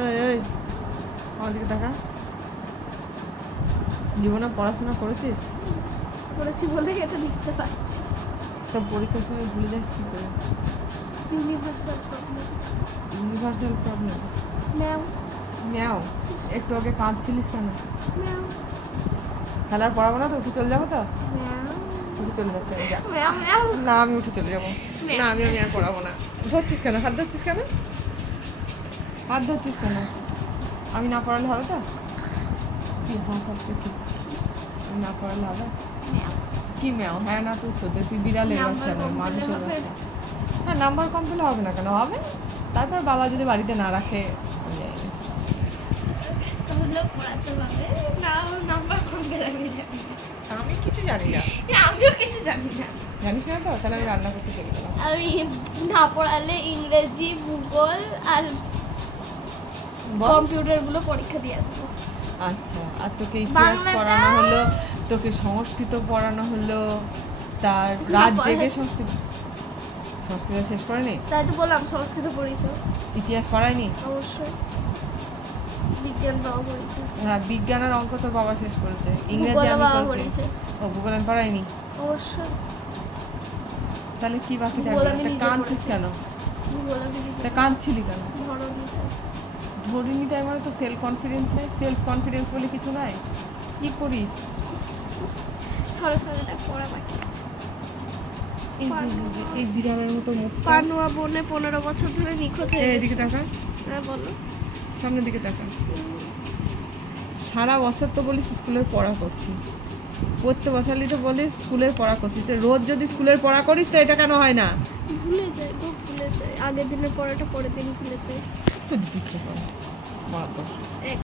এই এই আমার দিকে দেখা। জীবনে পড়াশোনা করেছিস? করেছি বলে এটা লিখতে পারছি। তো পরীক্ষার সময় ভুলে যাস কি করে? Universal problem. Universal problem. Meow meow. একটু আগে কাঁদছিলিস কেন? ম্যাও তাহলে আর পড়াবো না তো? উঠে চলে যাবো তো? ম্যাও উঠে চলে যাচ্ছে আমি। ম্যাও ম্যাও। না আমি উঠে চলে যাবো না, আমি আর পড়াবো না। ধরছিস কেন? হাত ধরছিস কেন? হাত ধরছিস কেন? আমি না পড়ালে হবে তো? কি আমি না পড়ালে হবে? কি ম্যাও? হ্যাঁ না তো উত্তর দে। তুই বিড়ালের বাচ্চা না, মানুষের বাচ্চা। হ্যাঁ নাম্বার কম পেলে হবে না কেন? হবে। তারপর বাবা যদি বাড়িতে না রাখে তাহলে পড়াতে হবে না, নাম্বার কম পেলে আমি জানি না। আমি কিছু জানি না। আমিও কিছু জানি না। জানিস না তো? তাহলে আমি রান্না করতে চলে গেলাম। আমি না পড়ালে ইংরেজি, ভূগোল আর কম্পিউটার গুলো পরীক্ষা দিয়ে আসবো। আচ্ছা, আর তোকে ইতিহাস পড়ানো হলো, তোকে সংস্কৃত পড়ানো হলো, তার রাত জেগে সংস্কৃত শেষ করেনি? তাই তো বললাম সংস্কৃত পড়েছো। ইতিহাস পড়ায়নি? অবশ্যই। বিজ্ঞান বাবা পড়েছে। হ্যাঁ বিজ্ঞান আর অঙ্ক তোর বাবা শেষ করেছে। ইংরেজি আমি পড়েছি। ও ভূগোল আমি পড়াইনি? অবশ্যই। তাহলে কি বাকি থাকলো? তা কাঁদছিস কেন? তা কাঁদছিলি কেন? ধরিনি তাই মানে তো সেলফ কনফিডেন্স নেই? সেলফ কনফিডেন্স বলে কিছু নাই? কি করিস? সরাসরিটা পড়া বাকি আছে। এই বিড়ালের মতো মুখ। পানুয়া বনে 15 বছর ধরে নিখোঁজ হয়ে গেছে। এদিকে তাকা। হ্যাঁ বলো। সামনের দিকে তাকা। সারা বছর তো বলিস স্কুলের পড়া করছি, পড়তে বসালি তো বলিস স্কুলের পড়া করছিস, তো রোজ যদি স্কুলের পড়া করিস তো এটা কেন হয় না? ভুলে যাই গো, ভুলে যাই। আগের দিনের পড়াটা পরের দিন ভুলে যাই। তো দিতে ইচ্ছে করে।